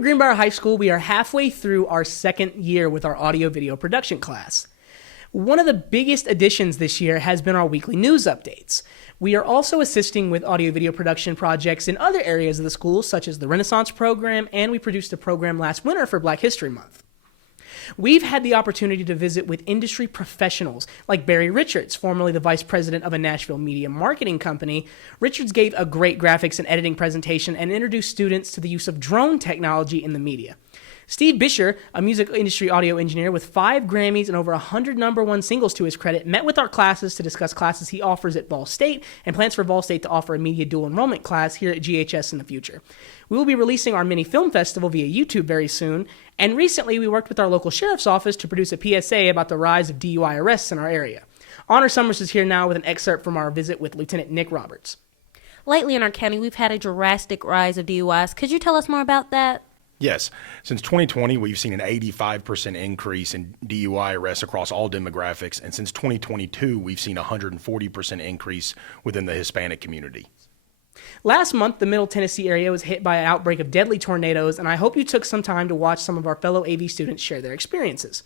at Greenbrier High School, we are halfway through our second year with our audio-video production class. One of the biggest additions this year has been our weekly news updates. We are also assisting with audio-video production projects in other areas of the school, such as the Renaissance program, and we produced a program last winter for Black History Month. We've had the opportunity to visit with industry professionals like Barry Richards, formerly the vice president of a Nashville media marketing company. Richards gave a great graphics and editing presentation and introduced students to the use of drone technology in the media. Steve Bisher, a music industry audio engineer with 5 Grammys and over 100 #1 singles to his credit, met with our classes to discuss classes he offers at Vol State and plans for Vol State to offer a media dual enrollment class here at GHS in the future. We will be releasing our mini film festival via YouTube very soon, and recently we worked with our local sheriff's office to produce a PSA about the rise of DUI arrests in our area. Honor Summers is here now with an excerpt from our visit with Lieutenant Nick Roberts. Lately in our county, we've had a drastic rise of DUIs. Could you tell us more about that? Yes. Since 2020, we've seen an 85% increase in DUI arrests across all demographics. And since 2022, we've seen a 140% increase within the Hispanic community. Last month, the Middle Tennessee area was hit by an outbreak of deadly tornadoes, and I hope you took some time to watch some of our fellow AV students share their experiences.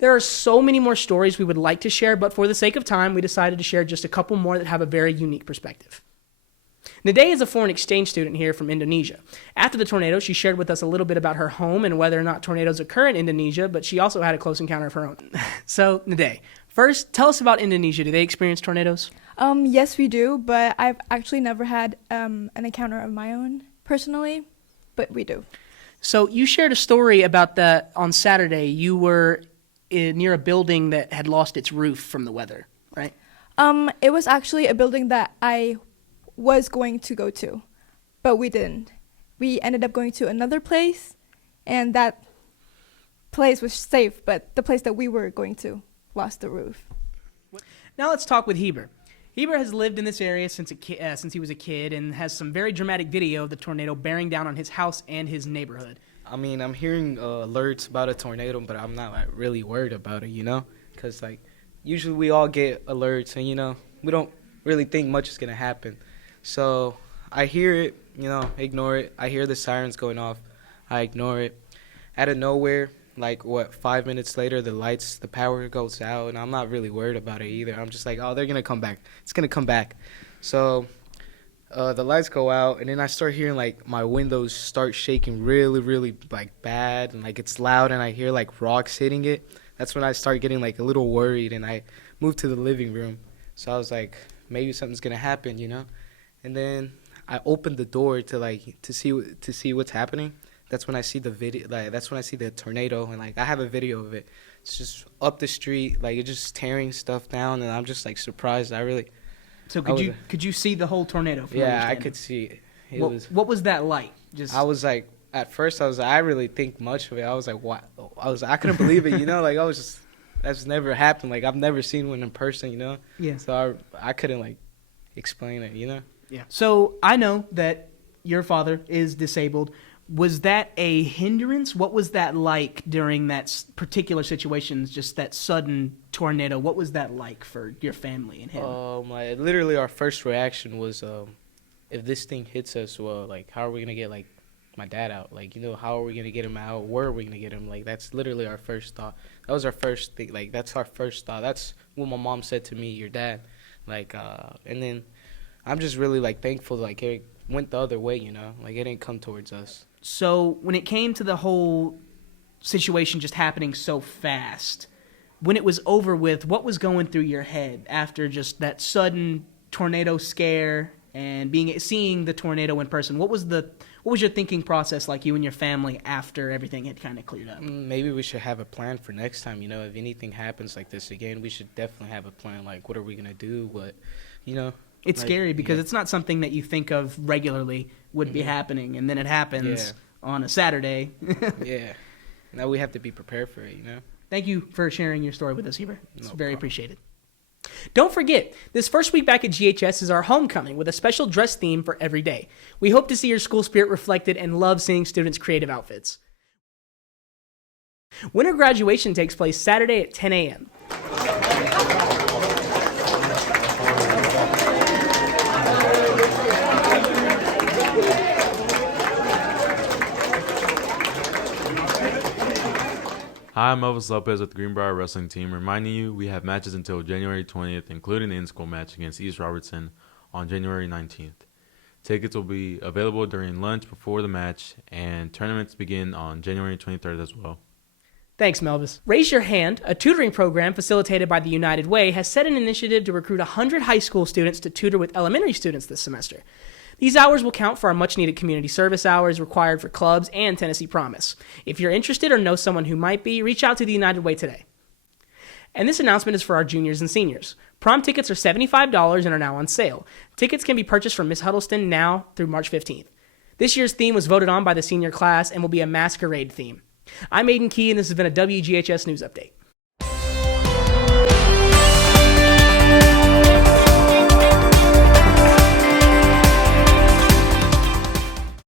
There are so many more stories we would like to share, but for the sake of time, we decided to share just a couple more that have a very unique perspective. Nade is a foreign exchange student here from Indonesia. After the tornado, she shared with us a little bit about her home and whether or not tornadoes occur in Indonesia, but she also had a close encounter of her own. So, Nade, first, tell us about Indonesia. Do they experience tornadoes? Yes, we do, but I've actually never had an encounter of my own personally, but we do. So you shared a story about that on Saturday. You were near a building that had lost its roof from the weather, right? It was actually a building that I was going to go to, but we didn't. We ended up going to another place, and that place was safe, but the place that we were going to lost the roof. Now let's talk with Heber. Heber has lived in this area since he was a kid and has some very dramatic video of the tornado bearing down on his house and his neighborhood. I mean, I'm hearing alerts about a tornado, but I'm not really worried about it, because usually we all get alerts and, we don't really think much is going to happen. So I hear it, ignore it. I hear the sirens going off. I ignore it. Out of nowhere, 5 minutes later, the power goes out, and I'm not really worried about it either. I'm just like, oh, they're going to come back. It's going to come back. So the lights go out, and then I start hearing, my windows start shaking really, really, bad, and, it's loud, and I hear, rocks hitting it. That's when I start getting, a little worried, and I moved to the living room. So I was like, maybe something's going to happen, And then I opened the door to see what's happening. That's when I see the video. That's when I see the tornado, and I have a video of it. It's just up the street, it's just tearing stuff down, and I'm just surprised. So could you see the whole tornado? Yeah, I could see it. What was that like? I was at first I really think much of it. I was like, what? I couldn't believe it. That's never happened. I've never seen one in person. Yeah. So I couldn't explain it. Yeah. So I know that your father is disabled. Was that a hindrance? What was that like during that particular situation, just that sudden tornado? What was that like for your family and him? Literally our first reaction was, if this thing hits us, how are we going to get, my dad out? How are we going to get him out? Where are we going to get him? That's literally our first thought. That was our first thing. That's our first thought. That's what my mom said to me, your dad. And then I'm just really, thankful, it went the other way, it didn't come towards us. So when it came to the whole situation just happening so fast, when it was over with, what was going through your head after just that sudden tornado scare and seeing the tornado in person? What was your thinking process like, you and your family, after everything had kind of cleared up? Maybe we should have a plan for next time. If anything happens like this again, we should definitely have a plan. What are we going to do? What, It's scary because it's not something that you think of regularly would be happening, and then it happens on a Saturday. Yeah. Now we have to be prepared for it, Thank you for sharing your story with us, Heber. It's very problem. Appreciated. Don't forget, this first week back at GHS is our homecoming with a special dress theme for every day. We hope to see your school spirit reflected and love seeing students' creative outfits. Winter graduation takes place Saturday at 10 a.m. Hi, I'm Elvis Lopez with the Greenbrier Wrestling Team, reminding you we have matches until January 20th, including the in-school match against East Robertson on January 19th. Tickets will be available during lunch before the match, and tournaments begin on January 23rd as well. Thanks, Melvis. Raise Your Hand, a tutoring program facilitated by the United Way, has set an initiative to recruit 100 high school students to tutor with elementary students this semester. These hours will count for our much-needed community service hours required for clubs and Tennessee Promise. If you're interested or know someone who might be, reach out to the United Way today. And this announcement is for our juniors and seniors. Prom tickets are $75 and are now on sale. Tickets can be purchased from Miss Huddleston now through March 15th. This year's theme was voted on by the senior class and will be a masquerade theme. I'm Aiden Key, and this has been a WGHS News Update.